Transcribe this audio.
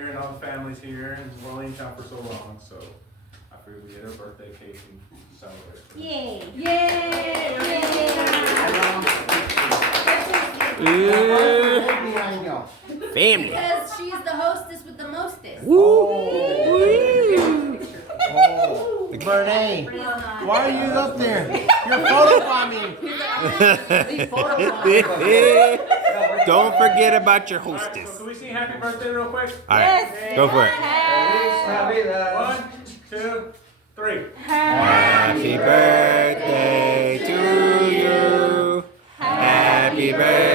And all the families here, and we're only in town for so long, so I figured we get our birthday cake and celebrate. Yay! Yay! Family. Because she's the hostess with the mostest. Bernie, why are you up there? You're photobombing. Don't forget about your Alright, hostess. so can we sing happy birthday real quick? Alright, go for it. 1, 2, 3. Happy birthday to you. Happy birthday